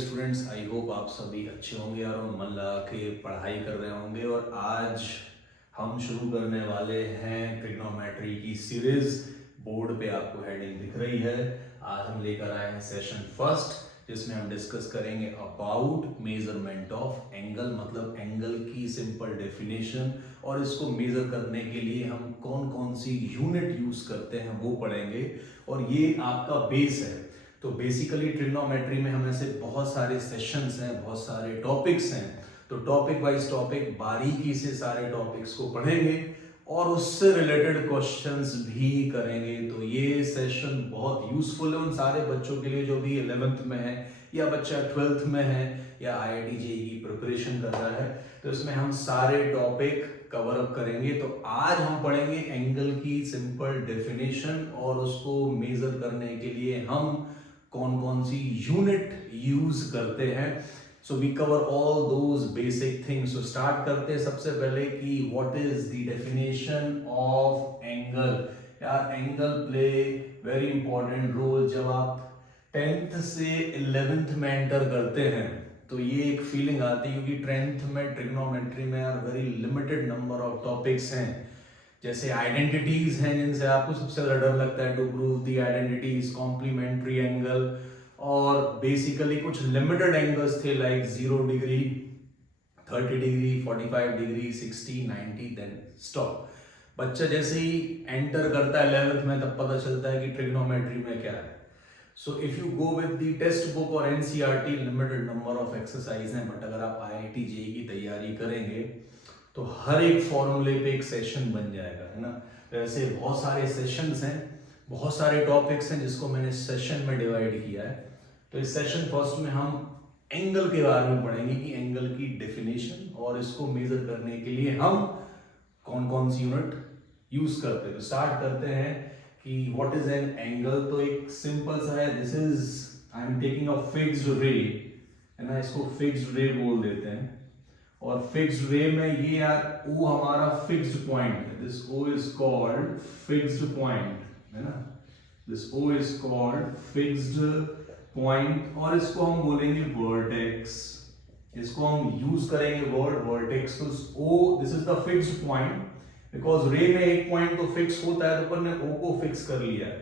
Students, I hope आप सभी अच्छे होंगे और मन लगा के पढ़ाई कर रहे होंगे। और आज हम शुरू करने वाले हैं ट्रिग्नोमेट्री की सीरीज। बोर्ड पे आपको हेडिंग दिख रही है। आज हम लेकर आए हैं सेशन फर्स्ट, जिसमें हम डिस्कस करेंगे अबाउट मेजरमेंट ऑफ एंगल, मतलब एंगल की सिंपल डेफिनेशन, और इसको मेजर करने के लिए हम कौन कौन सी यूनिट यूज करते हैं वो पढ़ेंगे। और ये आपका बेस है। तो बेसिकली ट्रिग्नोमेट्री में हम ऐसे बहुत सारे सेशंस हैं, बहुत सारे टॉपिक्स हैं। तो टॉपिक वाइज टॉपिक बारीकी से सारे टॉपिक्स को पढ़ेंगे और उससे रिलेटेड क्वेश्चंस भी करेंगे। तो ये सेशन बहुत यूजफुल है उन सारे बच्चों के लिए जो भी 11th में है, या बच्चा 12th में है, या IIT JEE की प्रिपरेशन कर रहा है। तो इसमें हम सारे टॉपिक कवर अप करेंगे। तो आज हम पढ़ेंगे एंगल की सिंपल डेफिनेशन, और उसको मेजर करने के लिए हम कौन कौन सी यूनिट यूज करते हैं। So we cover all those basic things. So start करते हैं सबसे पहले कि what is the definition of angle. यार angle play very important role. जब आप 10th से 11th में एंटर करते हैं तो ये एक फीलिंग आती है, क्योंकि 10th में ट्रिग्नोमेट्री में यार very limited number of topics हैं। जैसे आइडेंटिटीज हैं जिनसे आपको सबसे ज्यादा डर लगता है, to prove the identities, complementary angle, और बेसिकली कुछ लिमिटेड एंगल्स थे like 0 degree, 30 degree, 45 degree, 60, 90, then stop. बच्चा जैसे ही एंटर करता है 11th में तब पता चलता है कि ट्रिग्नोमेट्री में क्या है। So if you go with the text book और NCERT, limited number of exercise हैं, बट अगर आप IIT JEE की तैयारी करेंगे तो हर एक फॉर्मूले पे एक सेशन बन जाएगा, है ना। तो ऐसे बहुत सारे सेशंस हैं, बहुत सारे टॉपिक्स हैं जिसको मैंने सेशन में डिवाइड किया है। तो इस सेशन फर्स्ट में हम एंगल के बारे में पढ़ेंगे कि एंगल की डेफिनेशन और इसको मेजर करने के लिए हम कौन कौन सी यूनिट यूज करते हैं। तो स्टार्ट करते हैं कि व्हाट इज एन एंगल। तो एक सिंपल सा है, this is I am taking a fixed रे, है ना, इसको फिक्स्ड रे बोल देते हैं। और फिक्स्ड रे में ये यार O हमारा फिक्स्ड पॉइंट है, this O is called fixed point, है ना, this O is called fixed point. और इसको हम बोलेंगे वर्टेक्स, इसको हम यूज करेंगे वर्ड वर्टेक्स। तो O, this is the fixed point, because रे में एक पॉइंट तो फिक्स होता है, तो अपन ने O को फिक्स कर लिया है।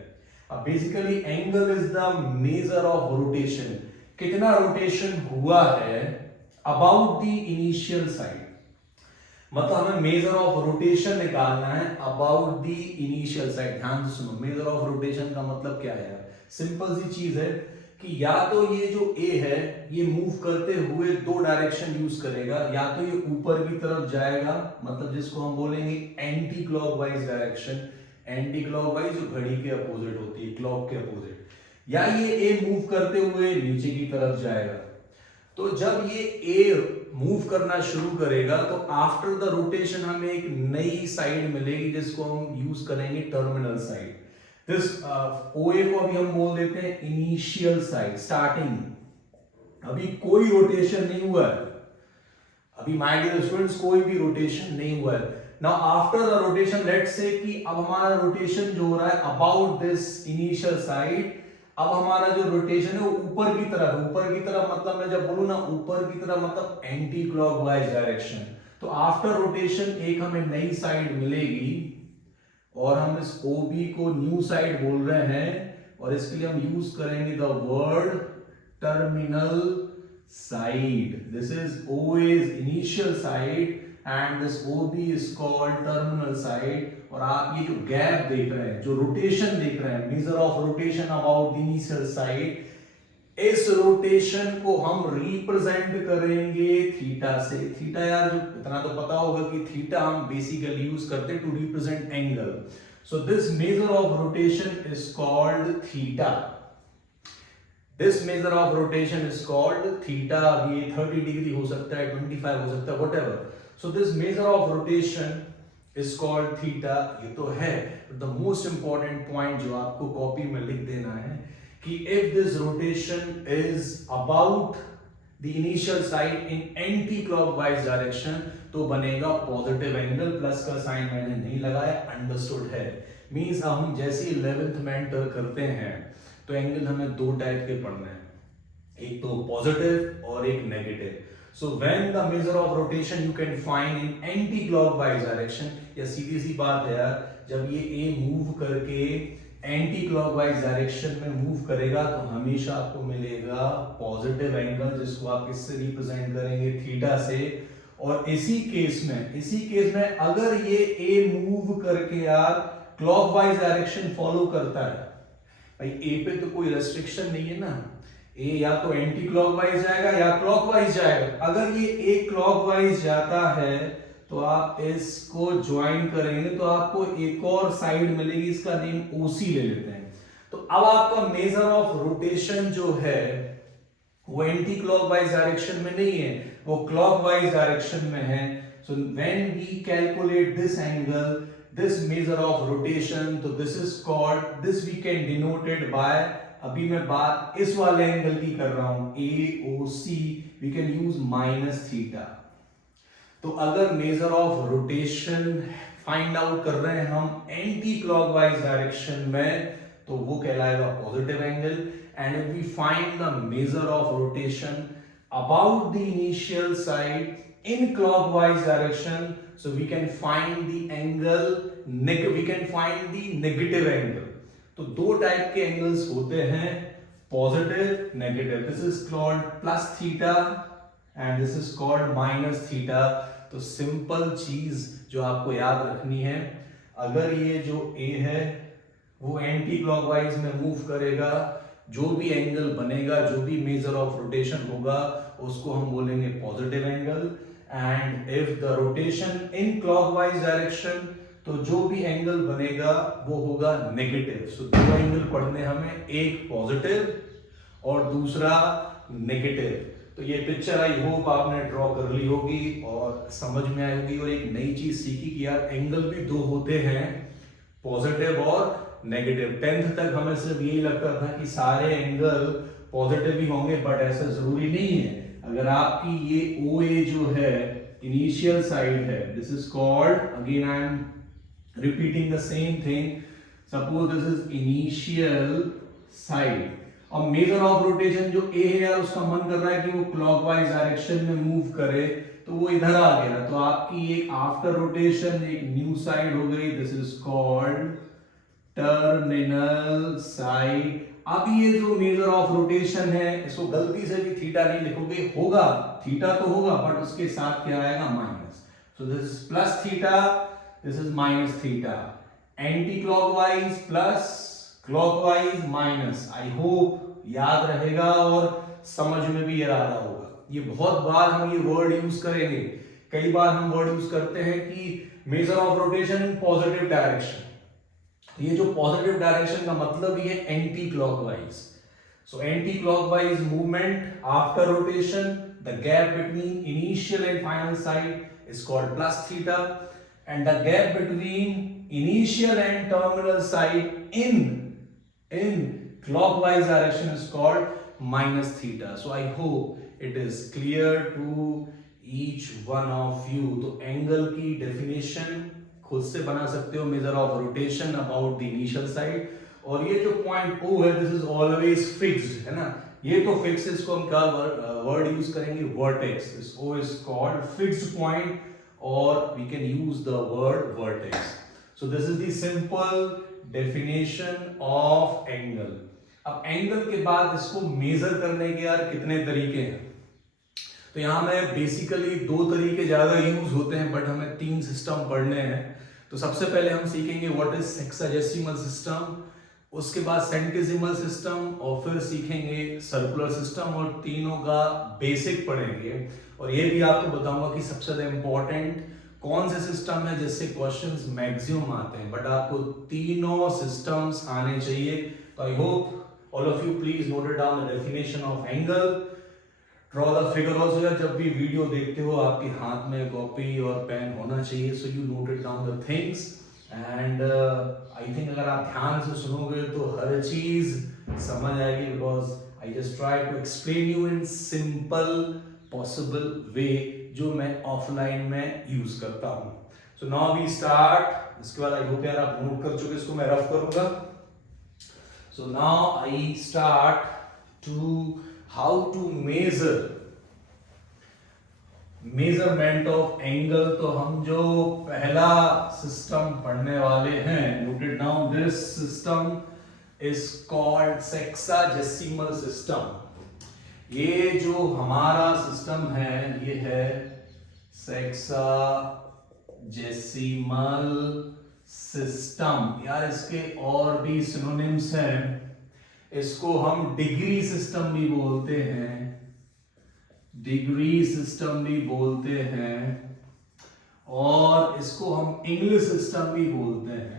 अब basically angle is the measure of rotation, कितना रोटेशन हुआ है अबाउट द इनिशियल साइड। मतलब हमें मेजर ऑफ रोटेशन निकालना है अबाउट द इनिशियल साइड। ध्यान से सुनो, मेजर ऑफ रोटेशन का मतलब क्या है। सिंपल सी चीज है कि या तो ये जो A है ये मूव करते हुए दो डायरेक्शन यूज करेगा, या तो ये ऊपर की तरफ जाएगा, मतलब जिसको हम बोलेंगे anti clockwise direction. Anti clockwise जो घड़ी के अपोजिट होती है, क्लॉक के अपोजिट। या ये A मूव करते हुए नीचे की तरफ जाएगा। तो जब ये A मूव करना शुरू करेगा तो आफ्टर द रोटेशन हमें एक नई साइड मिलेगी जिसको हम यूज करेंगे टर्मिनल साइड। दिस OA को अभी हम बोल देते हैं इनिशियल साइड, स्टार्टिंग। अभी कोई रोटेशन नहीं हुआ है, अभी माय डियर स्टूडेंट्स कोई भी रोटेशन नहीं हुआ है। Now after the rotation, let's say कि अब हमारा रोटेशन जो हो रहा है अबाउट दिस इनिशियल साइड, अब हमारा जो रोटेशन है वो ऊपर की तरफ। ऊपर की तरफ मतलब मैं जब बोलूं ना ऊपर की तरफ मतलब एंटी क्लॉकवाइज डायरेक्शन। तो आफ्टर रोटेशन एक हमें नई साइड मिलेगी, और हम इस OB को न्यू साइड बोल रहे हैं, और इसके लिए हम यूज करेंगे the word terminal side. This is O is initial side and this OB is called terminal side. और आप ये जो गैप देख रहे हैं, जो रोटेशन देख रहे हैं, major of rotation about the initial side, इस रोटेशन को हम रिप्रेजेंट करेंगे थीटा से। थीटा यार जो इतना तो पता होगा कि थीटा हम बेसिकली यूज करते हैं to represent angle. So this measure of rotation is called theta. This measure of rotation is called theta. अब ये 30 डिग्री हो सकता है, 25 हो सकता है, whatever. So this measure of rotation is called theta. ये तो है, द मोस्ट इंपॉर्टेंट पॉइंट जो आपको कॉपी में लिख देना है कि if this rotation is about the initial side in anti-clockwise direction, तो बनेगा पॉजिटिव एंगल। प्लस का साइन मैंने नहीं लगाया, अंडरस्टूड है। मींस हम जैसे 11th में एंटर करते हैं तो एंगल हमें दो टाइप के पढ़ने हैं। एक तो पॉजिटिव और एक negative. So when the measure of rotation you can find in anti clockwise direction, या सीधी सी बात है यार, जब ये ए मूव करके एंटी क्लॉकवाइज डायरेक्शन में मूव करेगा तो हमेशा आपको मिलेगा पॉजिटिव एंगल, जिसको आप किससे रिप्रेजेंट करेंगे, थीटा से। और इसी केस में अगर ये ए मूव करके यार क्लॉकवाइज डायरेक्शन फॉलो करता है, भाई ए पे तो कोई रेस्ट्रिक्शन नहीं है ना, ए या तो एंटी क्लॉकवाइज जाएगा या क्लॉकवाइज जाएगा। अगर ये ए क्लॉकवाइज जाता है तो आप इसको ज्वाइन करेंगे तो आपको एक और साइड मिलेगी, इसका नेम ओसी ले लेते हैं। तो अब आपका मेजर ऑफ रोटेशन जो है वो एंटी क्लॉकवाइज डायरेक्शन में नहीं है, वो क्लॉकवाइज डायरेक्शन में है। So when we calculate this angle, this measure of rotation, तो this is called, this we can denoted by, अभी मैं बात इस वाले एंगल की कर रहा हूं, AOC, we can use minus theta. तो अगर measure of rotation find out कर रहे हैं हम एंटी क्लॉकवाइज डायरेक्शन में, तो वो कहलाएगा positive angle. And if we find the measure of rotation about the initial side in clockwise direction, so we can find the angle, we can find the negative angle. तो दो type के angles होते हैं, positive, negative. This is called plus theta and this is called minus theta. तो simple चीज जो आपको याद रखनी है, अगर ये जो ए है वो एंटी क्लॉकवाइज में मूव करेगा, जो भी एंगल बनेगा, जो भी मेजर ऑफ रोटेशन होगा, उसको हम बोलेंगे positive angle. And if the rotation in clockwise direction, तो जो भी एंगल बनेगा वो होगा नेगेटिव। सो दो एंगल पढ़ने हमें, एक पॉजिटिव और दूसरा नेगेटिव। तो ये पिक्चर आई होप आपने ड्रॉ कर ली होगी और समझ में आई होगी, और एक नई चीज सीखी कि यार एंगल भी दो होते हैं, पॉजिटिव और नेगेटिव। 10th तक हमें सिर्फ यही लगता था कि सारे एंगल पॉजिटिव ही होंगे, बट ऐसा जरूरी नहीं है। अगर आपकी ये OA जो है इनिशियल साइड है, this is called, again I am repeating the same thing, suppose this is initial side, और मेजर ऑफ रोटेशन जो A है यार, उसका मन कर रहा है कि वो क्लॉकवाइज डायरेक्शन में मूव करे, तो वो इधर आ गया, तो आपकी एक आफ्टर रोटेशन एक न्यू साइड हो गई, this is called terminal side. अब ये जो मेजर ऑफ रोटेशन है, इसको गलती से भी थीटा नहीं लिखोगे, होगा थीटा तो होगा, बट उसके साथ क्या आएगा, minus. So this is plus theta, this is minus theta, anti clockwise plus, clockwise minus. I hope याद रहेगा और समझ में भी आ रहा होगा। ये बहुत बार हम ये वर्ड यूज करेंगे, कई बार हम वर्ड यूज करते हैं कि major of rotation in positive direction. ये जो पॉजिटिव डायरेक्शन का मतलब ये anti clockwise. So anti clockwise movement after rotation, the gap between initial and final side is called plus theta, and the gap between initial and terminal side in clockwise direction is called minus theta. So I hope it is clear to each one of you. तो angle की definition खुद से बना सकते हो, major of rotation about the initial side. और ये जो पॉइंट O है, दिस इज ऑलवेज फिक्स्ड, है ना, ये तो फिक्स, इसको हम क्या वर्ड यूज करेंगे, vertex. This O is called fixed point, or we can use the word vertex. So this is the simple definition of angle. अब एंगल के बाद इसको मेजर करने के यार कितने तरीके हैं, तो यहां में बेसिकली दो तरीके ज्यादा यूज होते हैं, बट हमें 3 सिस्टम पढ़ने हैं। तो सबसे पहले हम सीखेंगे व्हाट इज हेक्साडेसिमल सिस्टम, उसके बाद सेंटिसिमल सिस्टम, और फिर सीखेंगे सर्कुलर सिस्टम, और तीनों का बेसिक पढ़ेंगे। और ये भी आपको बताऊंगा कि सबसे ज्यादा इंपॉर्टेंट कौन से सिस्टम है जिससे क्वेश्चंस मैक्सिमम आते हैं, बट आपको तीनों सिस्टम्स आने चाहिए। तो I hope all of you please note it down the definition of angle, draw the figure also. जब भी वीडियो देखते हो आपके हाथ में कॉपी और पेन होना चाहिए, so you note it down the things. And I think अगर आप ध्यान से सुनोगे तो हर चीज समझ आएगी, because I just try to explain you in simple possible way, जो मैं ऑफलाइन में यूज करता हूं। So now we start. इसके बाद आई होप यार आप नोट कर चुके, इसको मैं रफ करूंगा। So now I start to how to measurement of angle, तो हम जो पहला सिस्टम पढ़ने वाले हैं, noted down, this system is called sexagesimal system. ये जो हमारा सिस्टम है ये है सेक्साजेसिमल सिस्टम। यार इसके और भी सिनोनिम्स हैं, इसको हम डिग्री सिस्टम भी बोलते हैं, डिग्री सिस्टम भी बोलते हैं, और इसको हम इंग्लिश सिस्टम भी बोलते हैं।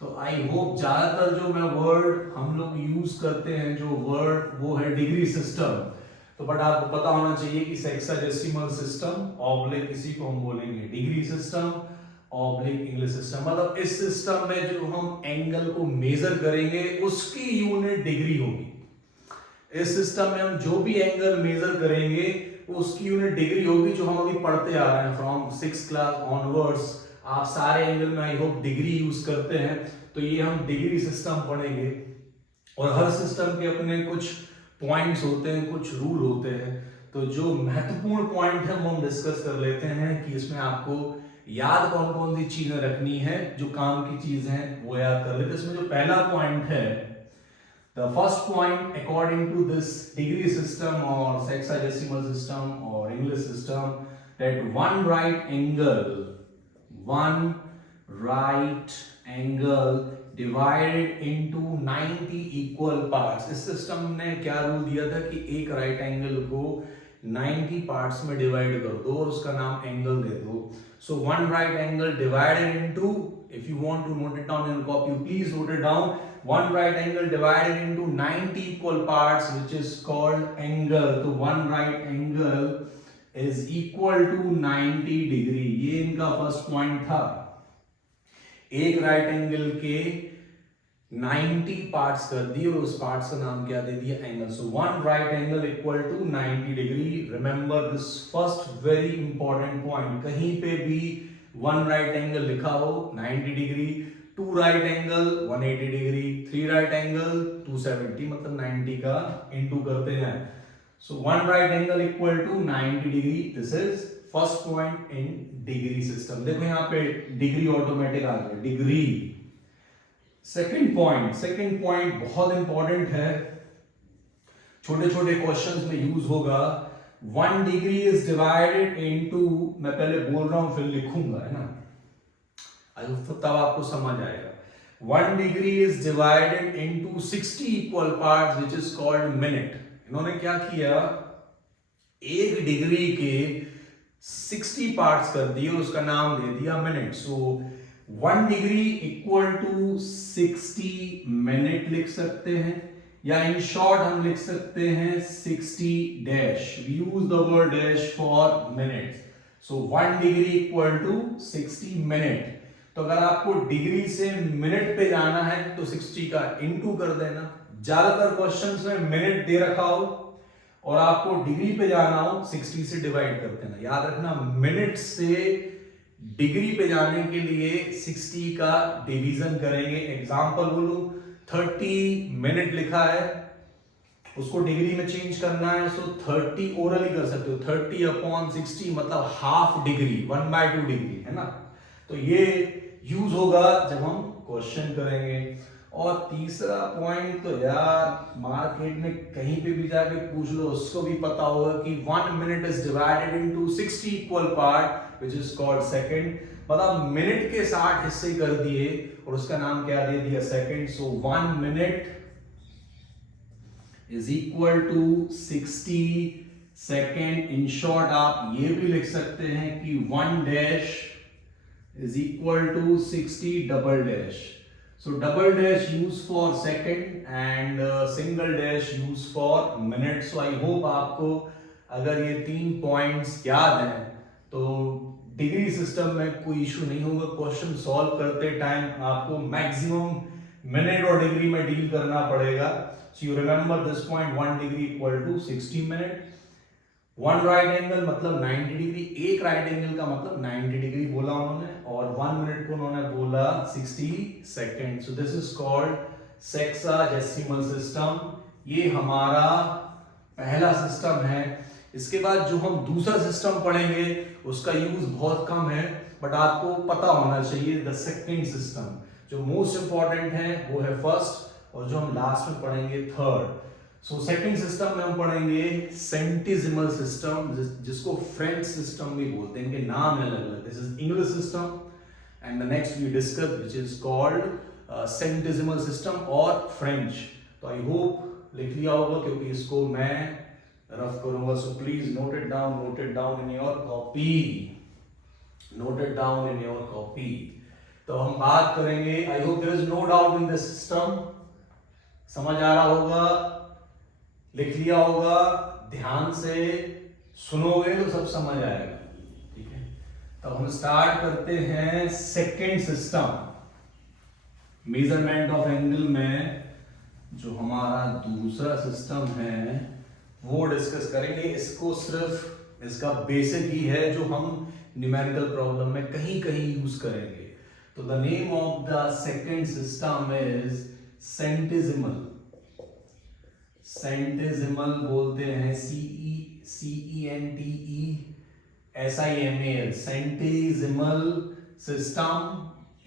तो आई होप ज्यादातर जो मैं वर्ड हम लोग यूज करते हैं, जो वर्ड वो है डिग्री सिस्टम। तो बट आपको पता होना चाहिए कि सेक्साजेसिमल सिस्टम ऑब्लिक इसी को हम बोलेंगे degree system oblique English system. मतलब इस सिस्टम में जो हम एंगल को मेजर करेंगे उसकी यूनिट डिग्री होगी। इस सिस्टम में हम जो भी एंगल मेजर करेंगे उसकी यूनिट डिग्री होगी, जो हम अभी पढ़ते आ रहे हैं फ्रॉम 6th क्लास ऑनवर्ड्स। आप सारे एंगल में आई होप डिग्री यूज करते हैं, तो ये हम डिग्री सिस्टम पढ़ेंगे। और हर सिस्टम के अपने कुछ पॉइंट्स होते हैं, कुछ रूल होते हैं। तो जो महत्वपूर्ण पॉइंट है वो हम डिस्कस कर लेते हैं कि इसमें आपको याद कौन कौन सी चीजें रखनी है, जो काम की चीज है वो याद कर लेते हैं। इसमें जो पहला पॉइंट है, the first point according to this degree system और सेक्साजेसिमल सिस्टम और English system, that one right angle divided into 90 equal parts। इस सिस्टम ने क्या रूल दिया था कि एक राइट एंगल को 90 पार्ट्स में डिवाइड कर दो और उसका नाम एंगल दे दो। So one right angle divided into, if you want to note it down in copy please note it down, one right angle divided into 90 equal parts which is called angle। तो one right angle is equal to 90 degree। ये इनका first point था। एक right angle के 90 parts कर दिए और उस पार्ट्स का नाम क्या दे दिया, angle. So one right angle equal to 90 degree. Remember this first very important point, कहीं पे भी वन राइट एंगल लिखा हो 90 degree, two right angle 180 degree, three right angle 270, मतलब 90 का इंटू करते हैं। So one right angle equal to 90 degree, this is first point in degree system. देखो यहाँ पे डिग्री ऑटोमेटिक आ गया, डिग्री। सेकंड पॉइंट बहुत इंपॉर्टेंट है, छोटे छोटे क्वेश्चंस में यूज होगा। 1 डिग्री इज डिवाइडेड इनटू, मैं पहले बोल रहा हूं फिर लिखूंगा, है ना, तो तब आपको समझ आएगा। 1 degree is divided into 60 equal parts which is called minute. इन्होंने क्या किया, एक डिग्री के 60 पार्ट्स कर दिए और उसका नाम दे दिया minute. So 1 degree equal to 60 minute लिख सकते हैं, या इन शॉर्ट हम लिख सकते हैं 60 dash. We use the word dash for minutes. So 1 degree equal to 60 minute. तो अगर आपको डिग्री से मिनट पे जाना है तो 60 का इंटू कर देना। ज्यादातर क्वेश्चंस में मिनट दे रखा हो और आपको डिग्री पे जाना हो 60 से डिवाइड कर देना। याद रखना, मिनट से डिग्री पे जाने के लिए 60 का डिवीजन करेंगे। एग्जांपल बोलूं, 30 मिनट लिखा है, उसको डिग्री में चेंज करना है, सो 30 ओरली कर सकते हो, 30 अपॉन 60 मतलब हाफ डिग्री, 1/2 डिग्री, है ना। तो ये यूज होगा जब हम क्वेश्चन करेंगे। और तीसरा पॉइंट तो यार मार्केट में कहीं पे भी जाके पूछ लो, उसको भी पता होगा कि 1 minute is divided into 60 equal part which is called second. मतलब मिनट के 60 हिस्से कर दिए और उसका नाम क्या दे दिया, second. So 1 minute is equal to 60 second. In short आप ये भी लिख सकते हैं कि 1 dash is equal to 60 double dash। So double dash used for second and single dash used for minute। So I hope आपको अगर ये 3 पॉइंट्स याद हैं तो डिग्री सिस्टम में कोई इशू नहीं होगा। क्वेश्चन सॉल्व करते टाइम आपको मैक्सिमम मिनट और डिग्री में डील करना पड़ेगा। So you remember this point, 1 degree equal to 60 minute. 1 right angle मतलब 90 डिग्री, एक राइट एंगल का मतलब 90 डिग्री बोला उन्होंने, और 1 मिनट को उन्होंने बोला 60 second. So this is called sexagesimal system. ये हमारा पहला सिस्टम है। इसके बाद जो हम दूसरा सिस्टम पढ़ेंगे उसका यूज बहुत कम है, बट आपको पता होना चाहिए द सेकंड सिस्टम। जो मोस्ट इंपॉर्टेंट है वो है फर्स्ट, और जो हम लास्ट में पढ़ेंगे थर्ड। सो सेकंड सिस्टम में हम पढ़ेंगे सेंटिसिमल सिस्टम, जिसको फ्रेंच सिस्टम भी बोलते हैं, इनके नाम अलग अलग। This is English system and the next we discuss which is called centesimal system और फ्रेंच। तो आई होप लिख लिया होगा क्योंकि इसको मैं रफ करूंगा, so please note it down in your copy, note it down in your copy. तो हम बात करेंगे, I hope there is no doubt in this system, समझ आ रहा होगा, लिख लिया होगा, ध्यान से सुनोगे तो सब समझ आएगा, ठीक है। तो हम स्टार्ट करते हैं second system, measurement of angle में जो हमारा दूसरा सिस्टम है वो डिस्कस करेंगे। इसको सिर्फ इसका बेसिक ही है जो हम न्यूमेरिकल प्रॉब्लम में कहीं कहीं यूज करेंगे। तो the name of the second system is centesimal. Centesimal बोलते हैं CENTESIMAL, सेंटिसिमल सिस्टम।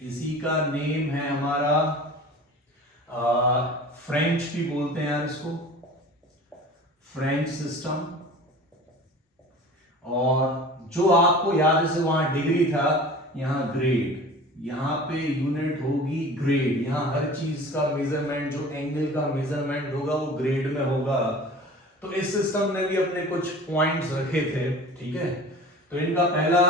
इसी का नेम है हमारा, फ्रेंच भी बोलते हैं यार इसको, फ्रेंच सिस्टम। और जो आपको याद है, जैसे वहां डिग्री था, यहां ग्रेड, यहां पे यूनिट होगी ग्रेड। यहां हर चीज का मेजरमेंट, जो एंगल का मेजरमेंट होगा वो ग्रेड में होगा। तो इस सिस्टम ने भी अपने कुछ पॉइंट्स रखे थे, ठीक है। तो इनका पहला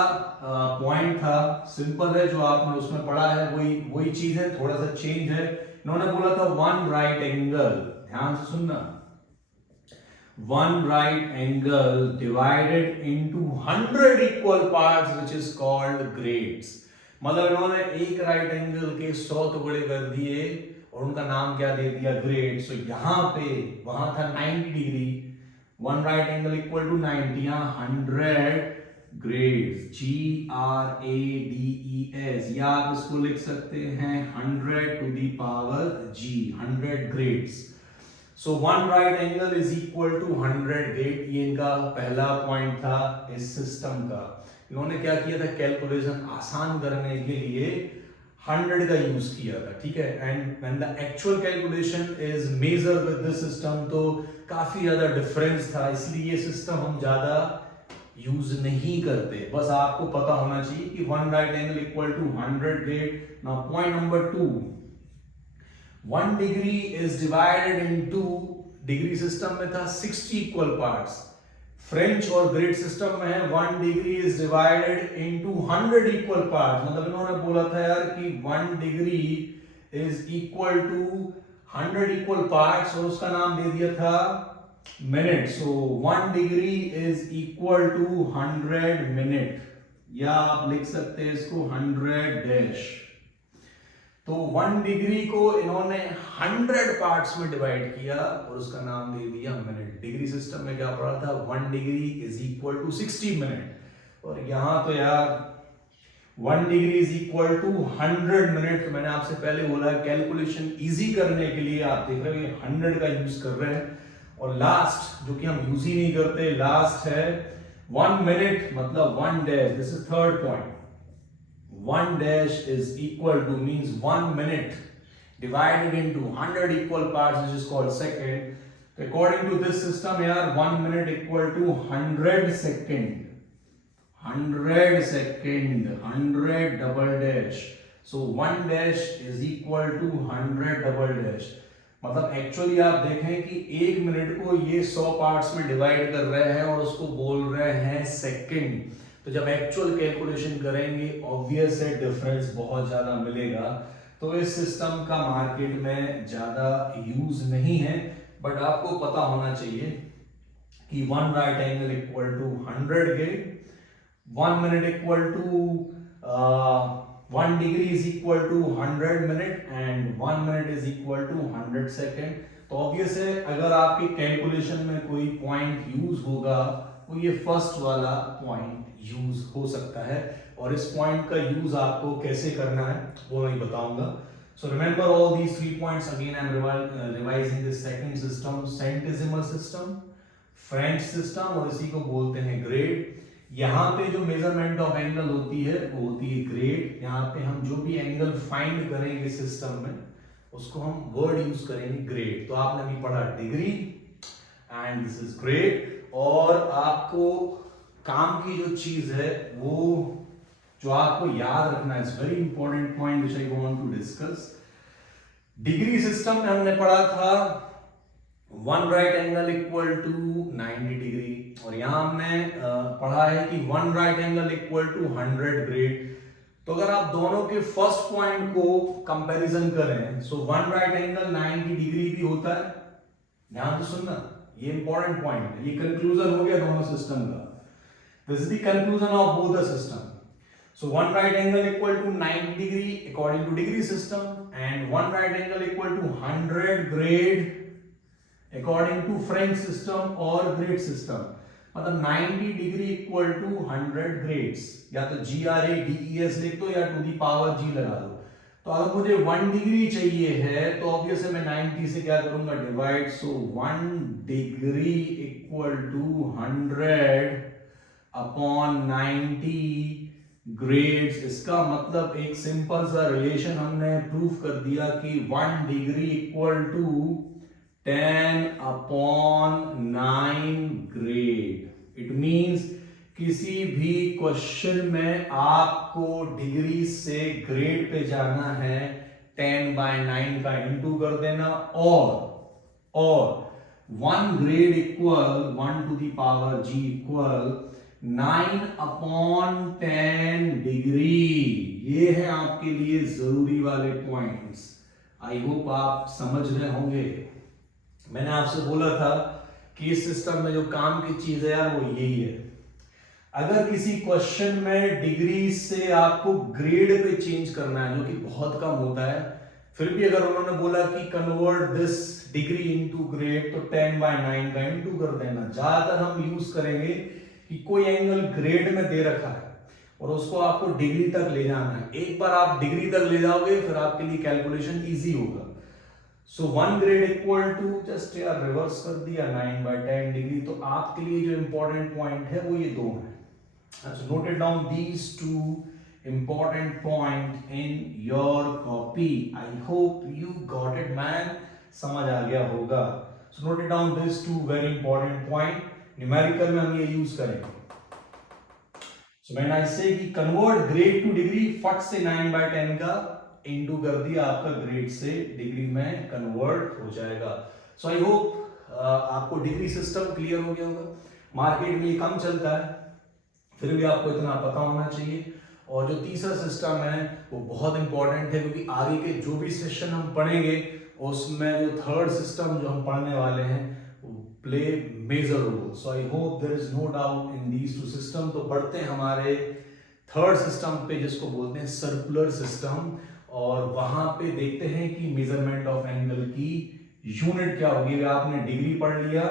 पॉइंट था, सिंपल है, जो आपने उसमें पढ़ा है वही चीज है, थोड़ा सा चेंज है। इन्होंने बोला था वन राइट एंगल, ध्यान से सुनना, one right angle divided into 100 equal parts which is called grades. मतलब इन्होंने एक राइट एंगल के 100 टुकड़े कर दिए और उनका नाम क्या दे दिया, ग्रेड। सो यहां पे, वहां था 90 degree, one right angle equal to 90, यहां 100 ग्रेड्स, GRADES, या आप इसको लिख सकते हैं 100 to the power G, 100 grades. So one right angle is equal to 100 grade. ये इनका पहला पॉइंट था इस सिस्टम का। इन्होंने क्या किया था, कैलकुलेशन आसान करने के लिए 100 का यूज किया था, ठीक है। And when the actual calculation is measure with this system, तो काफी ज्यादा डिफरेंस था, इसलिए ये सिस्टम हम ज्यादा यूज नहीं करते। बस आपको पता होना चाहिए कि one right angle equal to 100 grade. Now point number 2, 1 degree is divided into, degree system में था 60 इक्वल पार्ट्स, फ्रेंच और ग्रेड सिस्टम में है 1 degree is divided into 100 equal parts. मतलब इन्होंने बोला था यार कि 1 degree is equal to 100 equal parts, और उसका नाम दे दिया था minute. So 1 degree is equal to 100 minute, या आप लिख सकते हैं इसको 100 डैश। तो 1 डिग्री को इन्होंने 100 पार्ट्स में डिवाइड किया और उसका नाम दे दिया मिनट। डिग्री सिस्टम में क्या पढ़ा था, 1 degree is equal to 60 minute, और यहां तो यार 1 degree is equal to 100 minute. तो मैंने आपसे पहले बोला कैलकुलेशन इजी करने के लिए आप देख रहे हो 100 का यूज कर रहे हैं। और लास्ट जो कि हम यूज ही नहीं करते, लास्ट है 1 मिनट मतलब 1 dash. This is third point, 1 dash is equal to means 1 minute divided into 100 equal parts, which is called second. So according to this system here, 1 minute equal to 100 second, 100 second, 100 double dash. So 1 dash is equal to 100 double dash. मतलब actually आप देखें कि 1 minute को ये 100 parts में divide कर रहे हैं और उसको बोल रहे हैं सेकंड। तो जब एक्चुअल कैलकुलेशन करेंगे ऑब्वियस है डिफरेंस बहुत ज्यादा मिलेगा। तो इस सिस्टम का मार्केट में ज्यादा यूज नहीं है, बट आपको पता होना चाहिए कि 1 right angle equal to 100 grade, 1 minute equal to 1 degree is equal to 100 minute and 1 minute is equal to 100 second. तो ऑब्वियस है अगर आपके कैलकुलेशन में कोई पॉइंट यूज होगा तो ये फर्स्ट वाला पॉइंट यूज हो सकता है, और इस पॉइंट का यूज आपको कैसे करना है वो मैं बताऊंगा। So remember all these 3 points again. I am revising this second system, centesimal system, French system और इसी को बोलते हैं ग्रेड। यहाँ पे जो मेजरमेंट ऑफ एंगल होती है वो होती है ग्रेड। यहाँ पे हम जो भी एंगल फाइंड करेंगे सिस्टम में उसको हम वर्ड यूज करेंगे ग्रेड। तो आपने अभी पढ़ा degree and this is grade. और आपको काम की जो चीज है वो जो आपको याद रखना है, it's very important point which I want to discuss. Degree system में हमने पढ़ा था one right angle equal to 90 degree, और यहां हमने पढ़ा है कि one right angle equal to 100 grade. तो अगर आप दोनों के फर्स्ट पॉइंट को कंपैरिजन करें, सो वन राइट एंगल 90 डिग्री भी होता है। ध्यान तो सुनना, ये इंपॉर्टेंट पॉइंट है। ये कंक्लूजन हो गया दोनों सिस्टम का। This is the conclusion of both the system. So one right angle equal to 90 degree according to degree system, and one right angle equal to 100 grade according to French system or grade system. मतलब 90 degree equal to 100 grades, या तो GRADES लिख दो या to the power G लगा दो। तो अगर मुझे 1 डिग्री चाहिए है तो ऑब्वियसली मैं 90 से क्या करूंगा, divide. So 1 degree equal to 100 upon 90 grades. इसका मतलब एक सिंपल सा रिलेशन हमने प्रूव कर दिया कि 1 degree equal to 10 upon 9 grade. It means किसी भी क्वेश्चन में आपको डिग्री से ग्रेड पे जाना है, 10/9 का इंटू कर देना, और 1 grade equal 1 to the power G equal 9 upon 10 degree. ये है आपके लिए जरूरी वाले पॉइंट्स। आई होप आप समझ रहे होंगे। मैंने आपसे बोला था कि इस सिस्टम में जो काम की चीज है यार वो यही है। अगर किसी क्वेश्चन में डिग्री से आपको ग्रेड पे चेंज करना है, जो कि बहुत कम होता है, फिर भी अगर उन्होंने बोला कि convert this degree into grade, तो 10/9 का इंटू कर देना। ज्यादातर हम यूज करेंगे कि कोई एंगल ग्रेड में दे रखा है और उसको आपको डिग्री तक ले जाना है। एक बार आप डिग्री तक ले जाओगे फिर आपके लिए कैलकुलेशन इजी होगा। सो 1 ग्रेड इक्वल टू, जस्ट यार रिवर्स कर दिया, 9/10 डिग्री। तो आपके लिए जो इंपॉर्टेंट पॉइंट है वो ये दो है। So note it down these two important point in your copy. I hope you got it man, समझ आ गया होगा। So note it down this two very important point. Numerical में हम ये यूज करेंगे। सो व्हेन आई से कि कन्वर्ट ग्रेड टू डिग्री, फट से 9/10 का इनटू कर दिया, आपका ग्रेड से डिग्री में कन्वर्ट हो जाएगा। सो आई होप आपको डिग्री सिस्टम क्लियर हो गया होगा। मार्केट में ये कम चलता है, फिर भी आपको इतना पता होना चाहिए। और जो तीसरा सिस्टम है वो बहुत इंपॉर्टेंट है, क्योंकि आगे के जो भी सेशन हम पढ़ेंगे उसमें जो थर्ड सिस्टम जो हम पढ़ने वाले हैं play major role. So I hope there is no doubt in these two system. तो बढ़ते हैं हमारे थर्ड सिस्टम पे, जिसको बोलते हैं सर्कुलर सिस्टम। और वहां पे देखते हैं कि मेजरमेंट ऑफ एंगल की यूनिट क्या होगी। आपने डिग्री पढ़ लिया,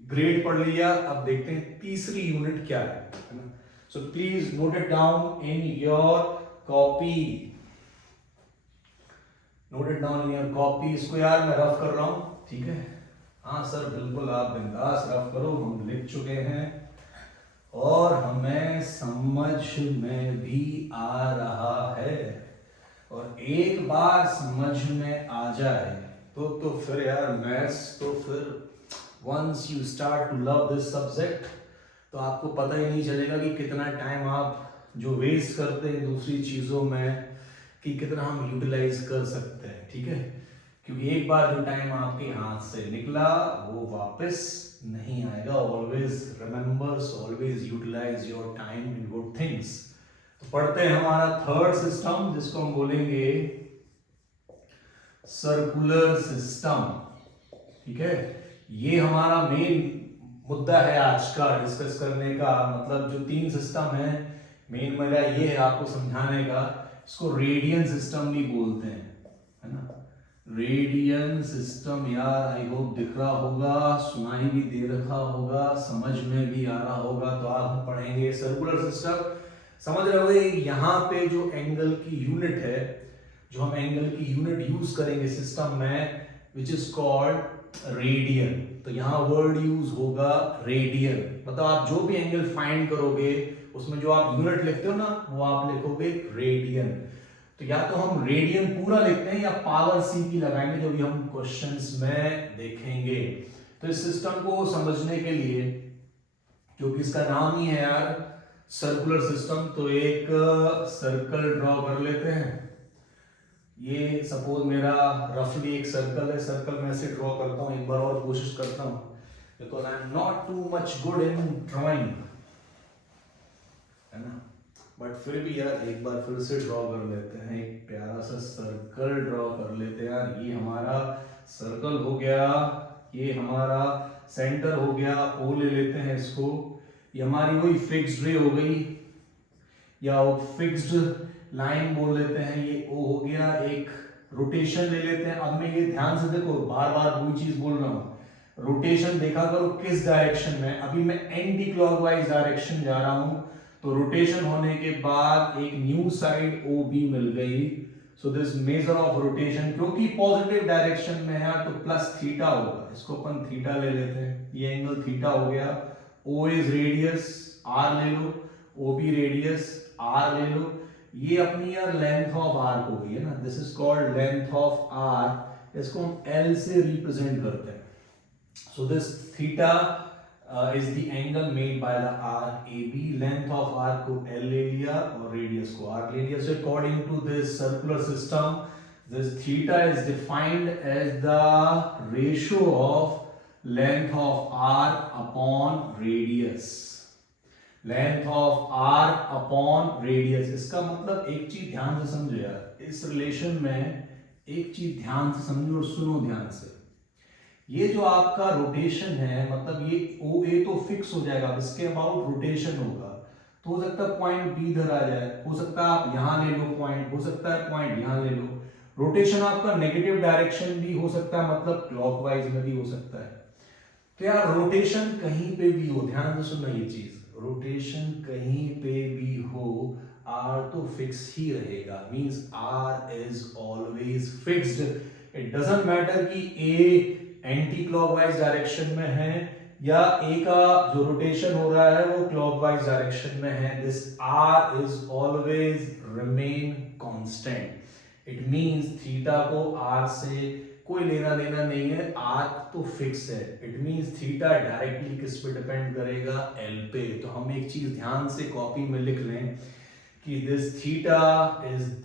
ग्रेड पढ़ लिया, अब देखते हैं तीसरी यूनिट क्या है ना। सो please note it down in your copy, note it down in your copy. इसको यार मैं रफ कर रहा हूं, ठीक है। हाँ सर बिल्कुल, आप बिंदास रफ करो, हम लिख चुके हैं और हमें समझ में भी आ रहा है। और एक बार समझ में आ जाए तो फिर यार मैथ्स, तो फिर once you start to love this subject तो आपको पता ही नहीं चलेगा कि कितना टाइम आप जो वेस्ट करते हैं दूसरी चीज़ों में, कि कितना हम यूटिलाइज कर सकते हैं, ठीक है। क्योंकि एक बार जो टाइम आपके हाथ से निकला वो वापस नहीं आएगा। Always remembers, always utilize your time in good things. तो पढ़ते हैं हमारा थर्ड सिस्टम, जिसको हम बोलेंगे सर्कुलर सिस्टम, ठीक है। ये हमारा मेन मुद्दा है आज का डिस्कस करने का। मतलब जो तीन सिस्टम है, मेन मेरा ये है आपको समझाने का। इसको रेडियन सिस्टम भी बोलते हैं, है ना। रेडियन सिस्टम, यार आई होप दिख रहा होगा, सुनाई भी दे रखा होगा, समझ में भी आ रहा होगा। तो आज हम पढ़ेंगे सर्कुलर सिस्टम। समझ रहे होंगे यहाँ पे जो एंगल की यूनिट है, जो हम एंगल की यूनिट यूज करेंगे सिस्टम में, विच इज कॉल्ड रेडियन। तो यहाँ वर्ड यूज होगा रेडियन, मतलब आप जो भी एंगल फाइंड करोगे उसमें जो आप यूनिट लिखते हो ना वो आप लिखोगे रेडियन। तो या तो हम रेडियन पूरा लिखते हैं या पावर सी की लगाएंगे, जो भी हम क्वेश्चंस में देखेंगे। तो इस सिस्टम को समझने के लिए, क्योंकि इसका नाम ही है यार सर्कुलर सिस्टम, तो एक सर्कल ड्रॉ कर लेते हैं। ये सपोज मेरा रफली एक सर्कल है, सर्कल में ऐसे ड्रॉ करता हूँ, एक बार और कोशिश करता हूँ because I am not too much good in drawing, है ना, बट फिर भी यार एक बार फिर से ड्रॉ कर लेते हैं, एक प्यारा सा सर्कल ड्रॉ कर लेते हैं यार। ये हमारा सर्कल हो गया, ये हमारा सेंटर हो गया, ओ ले लेते हैं इसको, ये हमारी वही फिक्स्ड रे हो गई या वो फिक्स्ड लाइन बोल लेते हैं, ये ओ हो गया। एक रोटेशन ले लेते हैं। अब मैं ये ध्यान से देखो, बार बार वही चीज बोल रहा हूँ, रोटेशन देखा करो किस डायरेक्शन में। अभी मैं एंटी क्लॉकवाइज डायरेक्शन जा रहा हूं, तो रोटेशन होने के बाद एक न्यू साइड ओ बी मिल गई। सो दिस मेजर ऑफ रोटेशन, क्योंकि पॉजिटिव डायरेक्शन में है तो प्लस थीटा होगा, इसको अपन थीटा ले लेते हैं, ये एंगल थीटा हो गया। ओ इज रेडियस, आर ले लो, ओ बी रेडियस, आर ले लो, ये अपनी यार लेंथ ऑफ आर्क हो गई है ना, this is called length of arc, इसको हम एल से रिप्रेजेंट करते हैं। So this theta is the angle made by the arc AB, length of arc को L ले लिया और radius को R ले लिया। So according to this circular system, this theta is defined as the ratio of length of arc upon radius. Length of arc upon radius, इसका मतलब एक चीज ध्यान से समझो यार, इस रिलेशन में एक चीज ध्यान से समझो और सुनो ध्यान से। ये जो आपका रोटेशन है, मतलब ये ओ ए तो फिक्स हो जाएगा, इसके अबाउट रोटेशन होगा, तो हो सकता है पॉइंट बी इधर आ जाए, हो सकता है आप यहां ले लो पॉइंट, हो सकता है पॉइंट यहां ले लो। रोटेशन आपका नेगेटिव डायरेक्शन भी हो सकता है, मतलब क्लॉकवाइज में भी हो सकता है। तो यार रोटेशन कहीं पे भी हो, ध्यान से सुनना ये चीज, रोटेशन कहीं पे भी हो, आर तो फिक्स ही रहेगा, means R is always fixed. It doesn't matter कि ए एंटी क्लॉकवाइज डायरेक्शन में है या ए का जो रोटेशन हो रहा है वो क्लॉकवाइज डायरेक्शन में है, this R is always remain constant. It means theta को आर से कोई लेना देना नहीं है, आर तो फिक्स है। इट मींस थीटा डायरेक्टली किस पे डिपेंड करेगा, एल पे। तो हम एक चीज ध्यान से कॉपी में लिख लें कि this theta is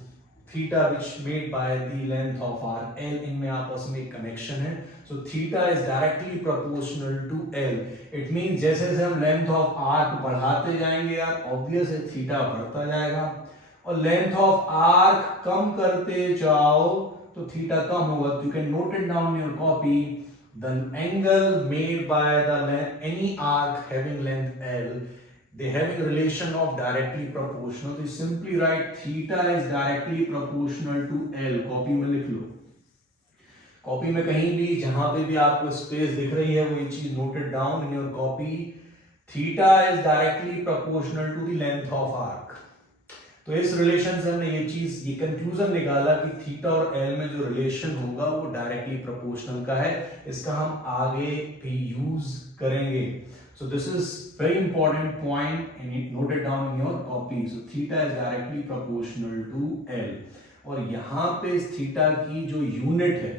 theta which made by the length of our L, इनमें आपस में कनेक्शन है। So theta is directly proportional to L. It means जैसे जैसे हम length of arc बढ़ाते जाएंगे यार, obvious है थीटा बढ़ता जाएगा, और length of arc कम करते जाओ तो थीटा कम होगा। You can note it down in your copy. The angle made by the any arc having length L, they having a relation of directly proportional, so you simply write theta is directly proportional to L। Copy में लिख लो, copy में कहीं भी जहां पे भी आपको space दिख रही है वो ये चीज noted down in your copy, theta is directly proportional to the length of arc. तो इस रिलेशन से हमने ये चीज, ये कंक्लूजन निकाला कि थीटा और एल में जो रिलेशन होगा वो डायरेक्टली प्रोपोर्शनल का है। इसका हम आगे भी यूज करेंगे। So this is very important point and note it down in your copy. So theta is directly proportional to L, और यहाँ पे थीटा की जो यूनिट है,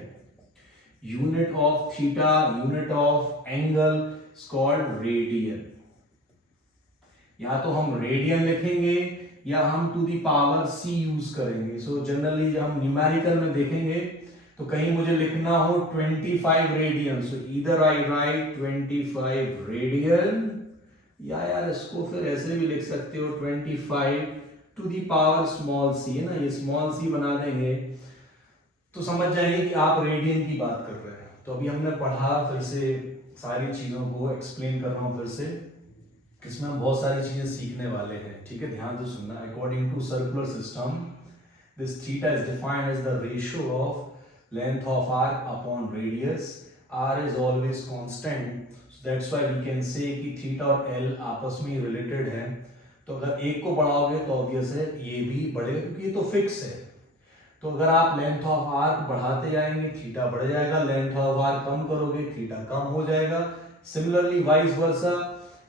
unit of theta, unit of angle is called radian. या तो हम radian लिखेंगे या हम to the power c use करेंगे। So जनरली जब हम न्यूमेरिकल में देखेंगे तो कहीं मुझे लिखना हो 25 रेडियन, सो इधर आई राइट 25 रेडियन, या यार इसको फिर ऐसे भी लिख सकते हो 25 to the power small C, है ना, ये स्मॉल सी बना देंगे तो समझ जाएंगे कि आप रेडियन की बात कर रहे हैं। तो अभी हमने पढ़ा, फिर से सारी चीजों को एक्सप्लेन कर रहा हूं फिर से, इसमें हम बहुत सारी चीजें सीखने वाले हैं, ठीक है, ध्यान से सुनना। According to circular system, this theta is defined as the ratio of length of arc upon radius, r is always constant, so that's why we can say कि theta और l आपस में related है। तो अगर एक को बढ़ाओगे तो obvious है ये भी बढ़ेगा, क्योंकि ये तो फिक्स है। तो अगर आप लेंथ ऑफ आर्क बढ़ाते जाएंगे थीटा बढ़ जाएगा, लेंथ ऑफ आर्क कम करोगे थीटा कम हो जाएगा। Similarly vice versa,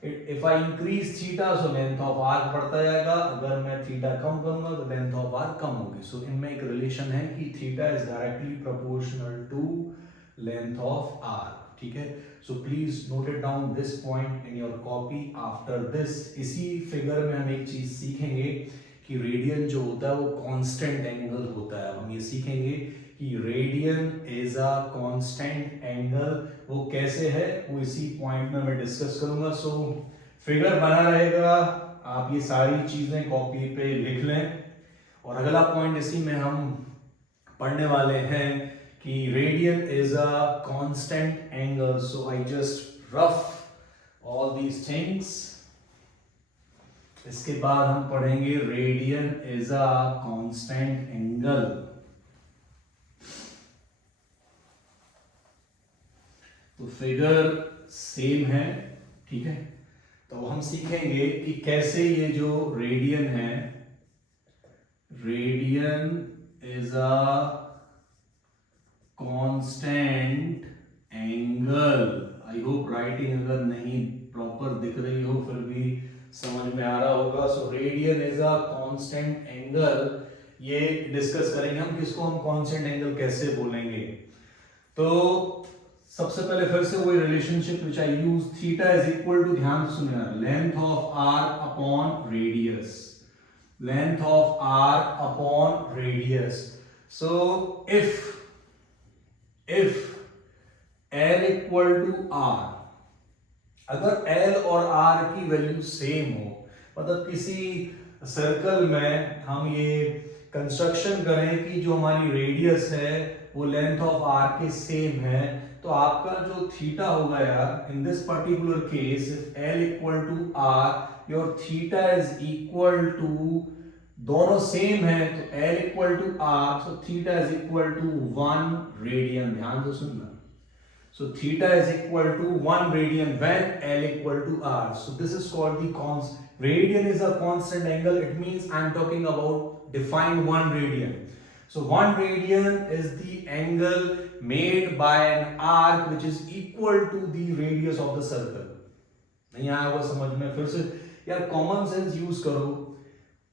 if I increase theta so length of arc बढ़ता जाएगा, अगर मैं थीटा कम करूंगा तो लेंथ ऑफ आर्क कम होगी। सो इनमें एक रिलेशन है कि theta is directly proportional to length of arc. ठीक है, so please note it down this point in your copy. After this इसी फिगर में हम एक चीज सीखेंगे कि रेडियन जो होता है वो कांस्टेंट एंगल होता है। हम ये सीखेंगे कि radian is a constant angle, वो कैसे है वो इसी पॉइंट में मैं डिस्कस करूंगा। सो फिगर बना रहेगा, आप ये सारी चीजें कॉपी पे लिख लें। और अगला पॉइंट इसी में हम पढ़ने वाले हैं कि radian is a constant angle. So I just rough all these things. इसके बाद हम पढ़ेंगे radian is a constant angle. तो फिगर सेम है, ठीक है। तो हम सीखेंगे कि कैसे ये जो रेडियन है, radian is a constant angle. I hope writing अगर नहीं प्रॉपर दिख रही हो फिर भी समझ में आ रहा होगा। So radian is a constant angle, ये डिस्कस करेंगे हम किसको हम कांस्टेंट एंगल कैसे बोलेंगे। तो सबसे पहले फिर से वही relationship which I use, theta is equal to, ध्यान से सुनिए, length of arc upon radius, length of arc upon radius. So if L equal to R, अगर L और R की वैल्यू सेम हो, मतलब किसी सर्कल में हम ये कंस्ट्रक्शन करें कि जो हमारी रेडियस है वो लेंथ ऑफ R के सेम है, तो आपका जो थीटा होगा यार, in this particular case if L equal to R your theta is equal to, दोनों सेम है तो L equal to R, so theta is equal to 1 radian. ध्यान से सुनना, so theta is equal to 1 radian when L equal to R. So this is called the constant. Radian is a constant angle. It means I'm talking about define 1 radian. So 1 radian is the angle made by an arc which is equal to the radius of the circle. नहीं आया वो समझ में? फिर से यार common sense use करो।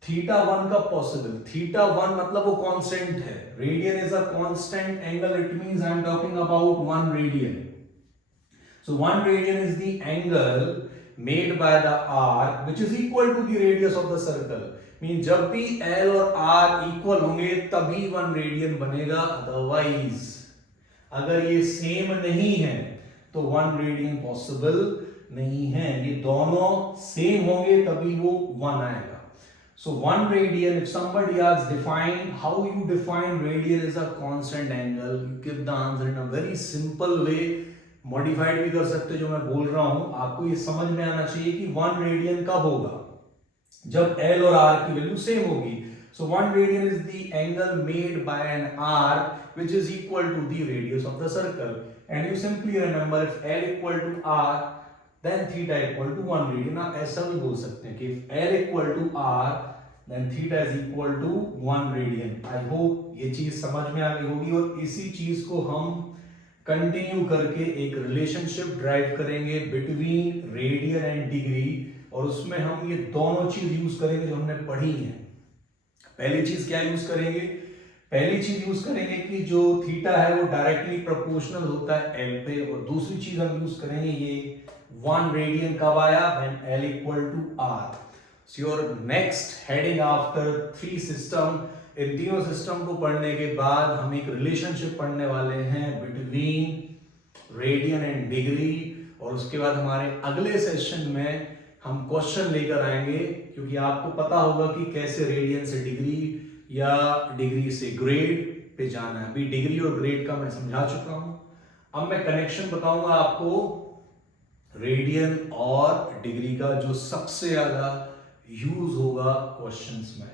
Theta 1 का पॉसिबल, थीटा 1 मतलब वो कांस्टेंट है, radian is a constant angle, it means I am talking about 1 radian. So 1 radian is the angle made by the arc which is equal to the radius of the circle. Mean जब भी L और R equal होंगे तभी 1 radian बनेगा, otherwise अगर ये same नहीं है तो 1 रेडियन पॉसिबल नहीं है। ये दोनों सेम होंगे तभी वो 1 आएगा। So 1 radian, if somebody asks define, how you define radian is a constant angle, you give the answer in a very simple way, modified भी कर सकते हो जो मैं बोल रहा हूं। आपको ये समझ में आना चाहिए कि 1 radian कब होगा, जब L और R की वैल्यू सेम होगी। So 1 radian is the angle made by an arc which is equal to the radius of the circle, and you simply remember if L equal to R then theta equal to 1 radian। आप ऐसा भी बोल सकते हैं कि if L equal to R then theta is equal to 1 radian। I hope ये चीज समझ में आ गई होगी, और इसी चीज को हम कंटिन्यू करके एक रिलेशनशिप ड्राइव करेंगे बिटवीन रेडियन एंड डिग्री, और उसमें हम ये दोनों चीज यूज करेंगे जो हमने पढ़ी है। पहली चीज क्या यूज करेंगे, पहली चीज यूज करेंगे कि जो थीटा है वो डायरेक्टली प्रोपोर्शनल होता है L पे, और दूसरी चीज हम यूज करेंगे ये 1 रेडियन कब आया, when L equal to R। So your next heading after 3 system, इन तीनों सिस्टम को पढ़ने के बाद हम एक रिलेशनशिप पढ़ने वाले हैं बिटवीन रेडियन एंड डिग्री, और उसके बाद हमारे अगले सेशन में हम क्वेश्चन लेकर आएंगे, क्योंकि आपको पता होगा कि कैसे रेडियन से डिग्री या डिग्री से ग्रेड पे जाना है। अभी डिग्री और ग्रेड का मैं समझा चुका हूं, अब मैं कनेक्शन बताऊंगा आपको रेडियन और डिग्री का जो सबसे ज्यादा यूज होगा क्वेश्चंस में।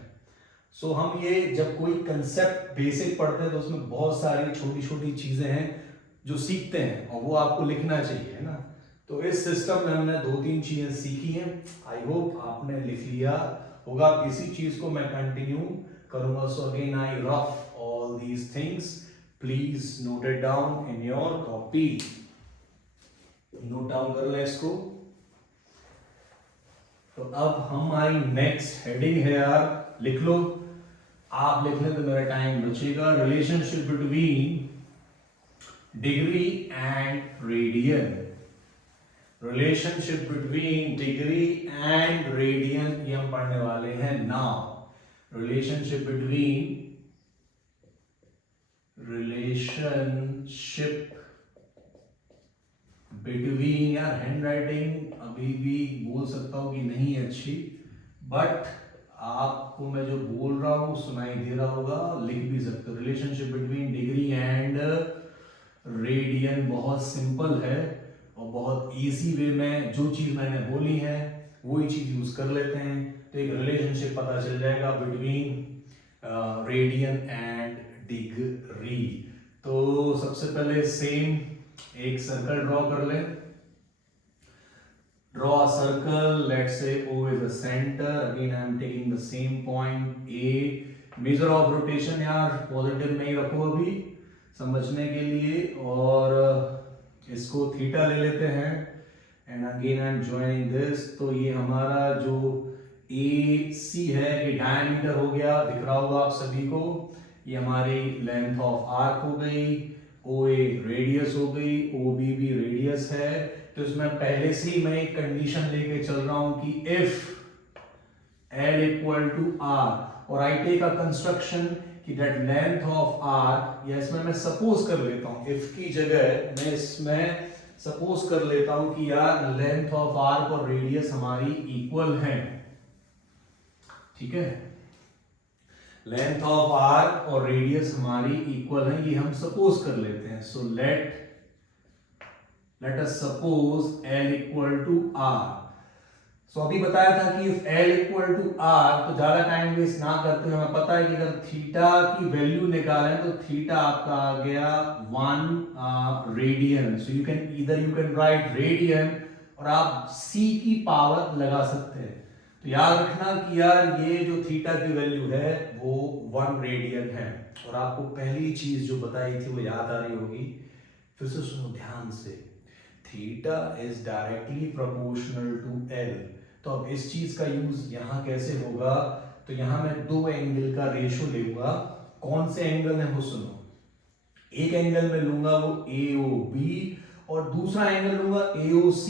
सो हम ये जब कोई कंसेप्ट बेसिक पढ़ते हैं तो उसमें बहुत सारी छोटी छोटी चीजें हैं जो सीखते हैं, और वो आपको लिखना चाहिए, है ना। तो इस सिस्टम में हमने 2-3 चीजें सीखी हैं, आई होप आपने लिख लिया होगा, इसी चीज को मैं कंटिन्यू करूंगा. So again I rough all these things, please note it down in your copy. Note down कर ले इसको. तो अब हमारी नेक्स्ट हेडिंग है यार, लिख लो. आप लिखने तो मेरा टाइम बचेगा. Relationship between degree and radian. Relationship between degree and radian ये हम पढ़ने वाले हैं नाउ. रिलेशनशिप बिटवीन यार हैंड राइटिंग अभी भी बोल सकता हूं कि नहीं अच्छी, बट आपको मैं जो बोल रहा हूं सुनाई दे रहा होगा, लिख भी सकते हो. Relationship between degree and radian बहुत सिंपल है और बहुत इजी वे में जो चीज मैंने बोली है वही चीज यूज कर लेते हैं, तो एक रिलेशनशिप पता चल जाएगा बिटवीन रेडियन एंड डिग्री. तो सबसे पहले सेम एक सर्कल ड्रॉ कर ले. Draw a circle, let's say O is the center. Again I am taking the same point A. Major of rotation यार पॉजिटिव में ही रखो अभी समझने के लिए, और इसको थीटा ले लेते हैं. And again I M joining this. तो ये हमारा जो AC है ये डायमीटर हो गया, दिख रहा होगा आप सभी को. ये हमारी लेंथ ऑफ आर्क हो गई, OA रेडियस हो गई, OB भी रेडियस है. तो इसमें पहले से ही मैं एक कंडीशन लेके चल रहा हूं कि if L equal to R और आई टेक अ कंस्ट्रक्शन कि दैट लेंथ ऑफ आर्क, या इसमें मैं सपोज कर लेता हूं, इफ की जगह मैं इसमें सपोज कर लेता हूं कि यार लेंथ ऑफ आर्क और रेडियस हमारी इक्वल है. ठीक है, लेंथ ऑफ आर्क और रेडियस हमारी इक्वल है, ये हम सपोज कर लेते हैं. So let us suppose L equal to R. So अभी बताया था कि if L equal to R, तो ज्यादा टाइम वेस्ट ना करते हुए हमें पता है कि अगर थीटा की वैल्यू निकालें तो थीटा आपका आ गया 1 radian. So you can write radian और आप C की पावर लगा सकते हैं. तो याद रखना कि यार ये जो थीटा की वैल्यू है वो 1 रेडियन है. और आपको पहली चीज जो बताई थी वो याद आ रही होगी, फिर से सुनो ध्यान से. Theta is directly proportional to L. तो अब इस चीज का यूज यहां कैसे होगा, तो यहां मैं दो एंगल का रेशो लूंगा. कौन से एंगल है वो सुनो. एक एंगल में लूंगा वो AOB और दूसरा एंगल लूंगा AOC.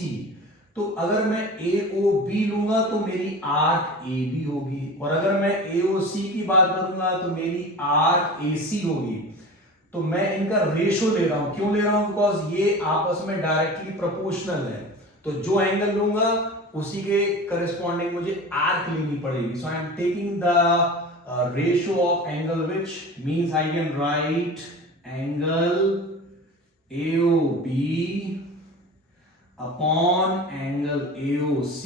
तो अगर मैं AOB लूंगा तो मेरी आर्क AB होगी, और अगर मैं AOC की बात करूंगा तो मेरी आर्क AC होगी. तो मैं इनका रेशो ले रहा हूं. क्यों ले रहा हूं? बिकॉज ये आपस में डायरेक्टली प्रोपोर्शनल है. तो जो एंगल लूंगा उसी के करस्पॉन्डिंग मुझे आर्क लेनी पड़ेगी. So I am taking the ratio of angle, which means I can write angle AOB upon angle AOC.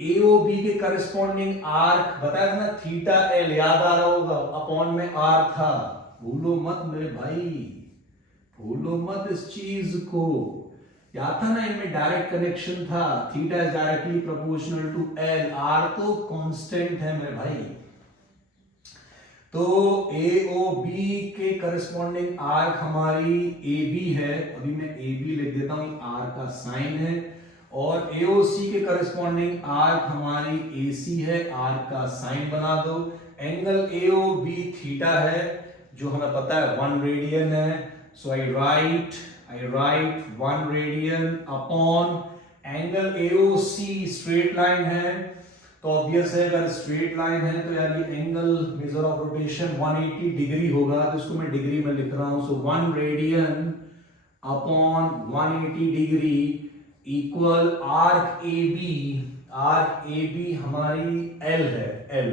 AOB के करस्पॉन्डिंग आर्क बताया था ना थीटा L, याद आ रहा होगा, अपॉन में R था. भूलो मत मेरे भाई, भूलो मत इस चीज को. याद था ना, इनमें डायरेक्ट कनेक्शन था. Theta is directly proportional to L, R तो कांस्टेंट है मेरे भाई. तो AOB के करस्पॉन्डिंग आर्क हमारी AB है. अभी मैं AB लिख देता हूं, R का साइन है. और AOC के करस्पॉन्डिंग आर्क हमारी AC है, R का साइन बना दो. एंगल AOB थीटा है जो हमें पता है 1 रेडियन है. So I write 1 radian upon angle AOC straight line है. तो ऑब्वियस है अगर स्ट्रेट लाइन है तो यार ये angle measure of rotation 180 degree होगा, तो इसको मैं डिग्री में लिख रहा हूं. सो 1 radian upon 180 degree equal arc AB. Arc AB हमारी L है, L,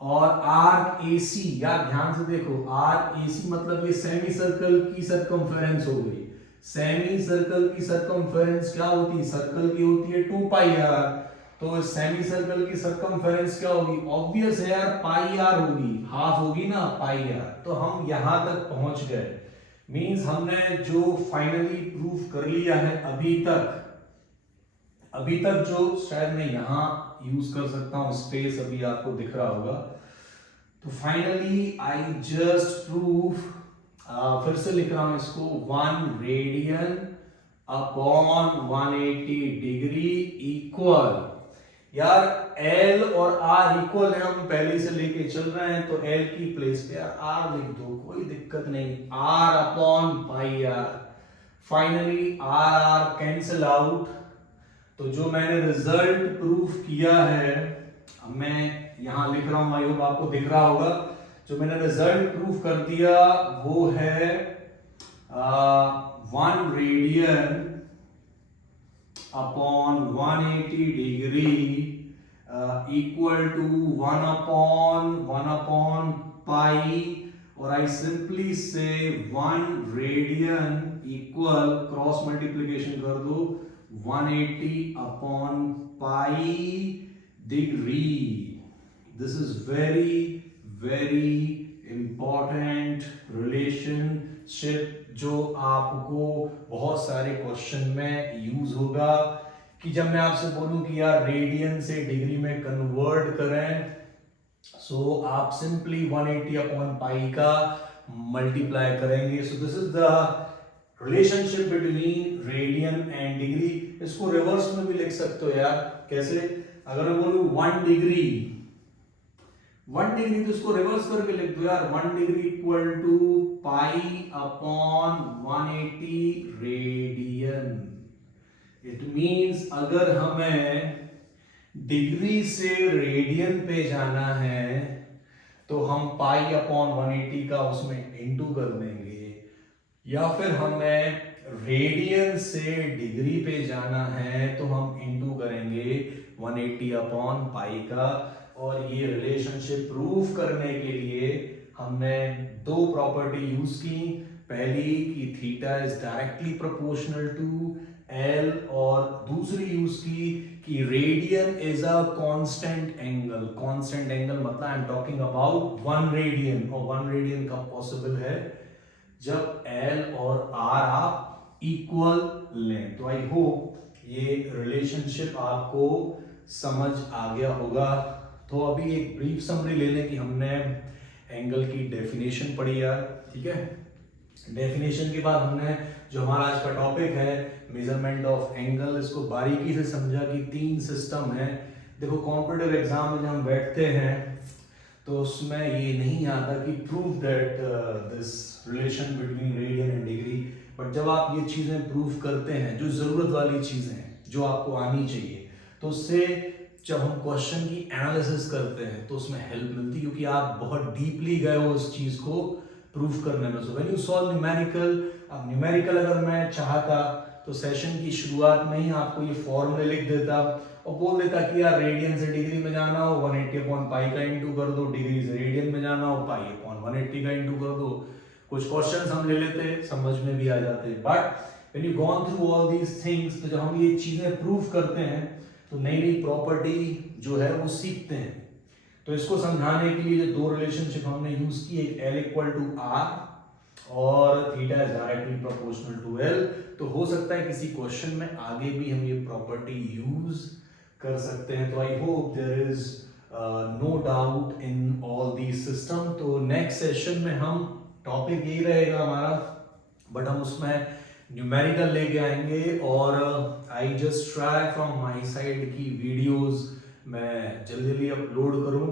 और आर्क AC, यार ध्यान से देखो, आर्क AC मतलब ये सेमी सर्कल की सरकमफेरेंस हो गई. सेमी सर्कल की सरकमफेरेंस क्या होती है? सर्कल की होती है 2 पाई r. तो सेमी सर्कल की सरकमफेरेंस क्या होगी? ऑब्वियस है यार, पाई r होगी, हाफ होगी ना पाई r. तो हम यहां तक पहुंच गए. मींस हमने जो फाइनली प्रूफ कर लिया है अभी तक जो शायद मैं यहां यूज कर सकता हूँ स्पेस, अभी आपको दिख रहा होगा। तो फाइनली आई जस्ट प्रूव, फिर से लिख रहा हूं इसको, 1 रेडियन अपॉन 180 डिग्री इक्वल, यार L और R इक्वल है, हम पहले से लेके चल रहे हैं, तो L की प्लेस पे यार R लिख दो, कोई दिक्कत नहीं, R upon pi R। Finally R cancel out. तो जो मैंने रिजल्ट प्रूफ किया है, मैं यहां लिख रहा हूं, आई होप आपको दिख रहा होगा। जो मैंने रिजल्ट प्रूफ कर दिया वो है 1 radian upon 180 degree equal to 1 upon pi, और आई सिंपली से 1 रेडियन इक्वल, क्रॉस मल्टीप्लीकेशन कर दो, 180 upon pi degree. This is very very important relationship जो आपको बहुत सारे क्वेश्चन में यूज होगा, कि जब मैं आपसे बोलूं कि यार रेडियन से डिग्री में कन्वर्ट करें, सो आप सिंपली 180 अपॉन पाई का मल्टीप्लाई करेंगे। सो this is the relationship between radian and degree. इसको रिवर्स में भी लिख सकते हो यार, कैसे? अगर मैं बोलूं 1 डिग्री, तो इसको रिवर्स करके लिख दो यार, 1 degree equal to pi upon 180 radian. It means अगर हमें डिग्री से रेडियन पे जाना है तो हम पाई अपॉन 180 का उसमें इंटू कर देंगे, या फिर हमें रेडियन से डिग्री पे जाना है तो हम इंटू करेंगे 180 अपॉन पाई का। और ये रिलेशनशिप प्रूफ करने के लिए हमने दो प्रॉपर्टी यूज की। पहली कि theta is directly proportional to L, और दूसरी यूज की कि radian is a constant angle. Constant angle मतलब I am talking about 1 radian, और 1 रेडियन कब पॉसिबल है? जब एल और आर आप इक्वल लें। तो आई होप ये रिलेशनशिप आपको समझ आ गया होगा। तो अभी एक ब्रीफ समरी ले लें कि हमने एंगल की डेफिनेशन पढ़ी यार, ठीक है। डेफिनेशन के बाद हमने जो हमारा आज का टॉपिक है मेजरमेंट ऑफ एंगल, इसको बारीकी से समझा कि 3 सिस्टम है। देखो कॉम्पिटिटिव एग्जाम में जब हम बैठते हैं तो उसमें ये नहीं आता कि prove that this relation between radian and degree, but जब आप ये चीजें प्रूव करते हैं, जो जरूरत वाली चीजें हैं जो आपको आनी चाहिए, तो उससे जब हम क्वेश्चन की एनालिसिस करते हैं तो उसमें हेल्प मिलती है, क्योंकि आप बहुत डीपली गए हो उस चीज को प्रूफ करने में। So when you solve numerical, अब न्यूमेरिकल अगर मैं चाहता तो सेशन की शुरुआत में ही आपको ये फॉर्मूले लिख देता और बोल देता कि यार रेडियन से डिग्री में जाना हो 180 अपॉन पाई का इंटू कर दो, डिग्री से रेडियन में जाना हो पाई अपॉन 180 का इंटू कर दो। कुछ क्वेश्चंस हम ले लेते, समझ में भी आ जाते। But when you gone through all these things, तो जब हम ये चीजें प्रूफ करते हैं तो नई नई प्रॉपर्टी जो है वो सीखते हैं। तो इसको समझाने के लिए जो दो रिलेशनशिप हमने यूज की, एक L इक्वल टू R और theta is directly proportional to L। तो हो सकता है किसी क्वेश्चन में आगे भी हम ये प्रॉपर्टी यूज कर सकते हैं। तो I hope there is no doubt in all these system. तो नेक्स्ट सेशन में हम टॉपिक यही रहेगा हमारा, बट हम उसमें न्यूमेरिकल लेके आएंगे। और आई just try from my side की वीडियोस मैं जल्दी जल्दी अपलोड करूं।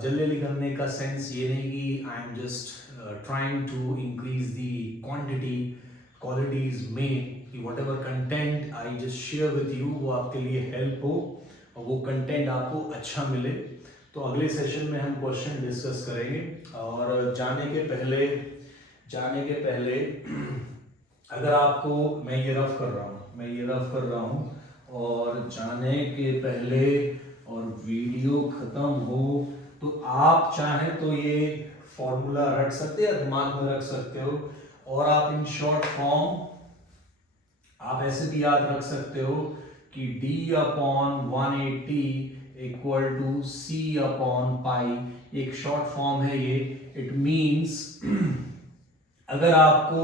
जल्दी जल्दी करने का सेंस ये नहीं कि I am just trying to increase the quantity, qualities में, कि whatever content I just share with you वो आपके लिए हेल्प हो और वो कंटेंट आपको अच्छा मिले। तो अगले सेशन में हम क्वेश्चन डिस्कस करेंगे। और जाने के पहले अगर आपको, मैं ये रफ कर रहा हूँ और जाने के पहले और वीडियो खत्म हो तो आप चाहें तो ये फॉर्मूला रख सकते हैं, दिमाग में रख सकते हो, और आप इन शॉर्ट फॉर्म आप ऐसे भी याद रख सकते हो कि d upon 180 equal to c upon pi. एक शॉर्ट फॉर्म है ये। इट मींस अगर आपको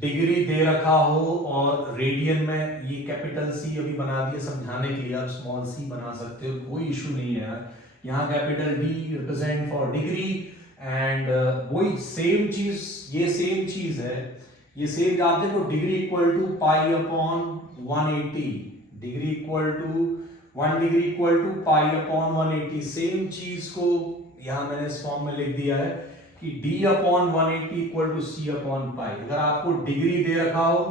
डिग्री दे रखा हो और रेडियन में ये कैपिटल सी अभी बना दिया समझाने के लिए, आप स्मॉल सी बना सकते हो, कोई इशू नहीं है यार। यहाँ capital D represent for degree and वही सेम चीज, ये सेम चीज है, ये सेम आप देखो degree equal to pi upon 180, degree equal to 1 degree equal to pi upon 180, same चीज को यहां मैंने इस फॉर्म में लिख दिया है कि d upon 180 equal to C upon pi. अगर आपको डिग्री दे रखा हो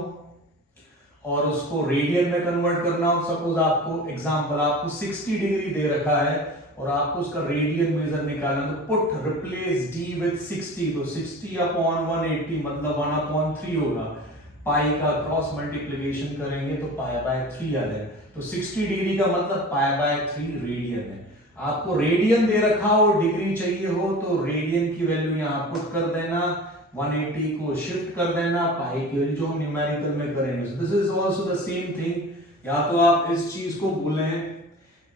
और उसको रेडियन में कन्वर्ट करना हो, सपोज आपको एग्जांपल आपको 60 डिग्री दे रखा है और आपको उसका रेडियन मेजर निकालना, तो पुट रिप्लेस d विद 60, तो 60 अपॉन 180 मतलब 1 अपॉन 3 होगा, पाई का क्रॉस मल्टीप्लिकेशन करेंगे तो पाई बाय 3 आ जाए, तो 60 डिग्री का मतलब पाई बाय 3 रेडियन है। आपको रेडियन दे रखा हो, डिग्री चाहिए हो तो रेडियन की वैल्यू यहाँ पुट कर देना, 180 को शिफ्ट कर देना, पाई की वैल्यू जो हम न्यूमेरिकल में करेंगे। This is also the same thing, या तो आप इस चीज को भूलें,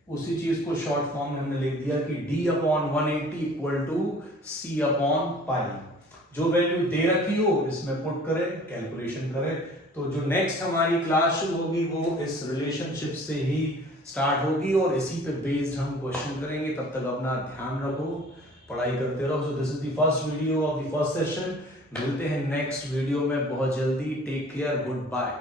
उसी चीज को शॉर्ट फॉर्म में हमने लिख दिया कि d upon 180 equal to c upon pi, जो वैल्यू दे रखी हो इसमें पुट करें, कैलकुलेशन करें। तो जो नेक्स्ट हमारी क्लास शुरू होगी वो इस रिलेशनशिप से ही स्टार्ट होगी और इसी पे बेस्ड हम क्वेश्चन करेंगे। तब तक अपना ध्यान रखो, पढ़ाई करते रहो। So this is the first video of the first session. मिलते हैं नेक्स्ट वीडियो में बहुत जल्दी। Take care, good bye.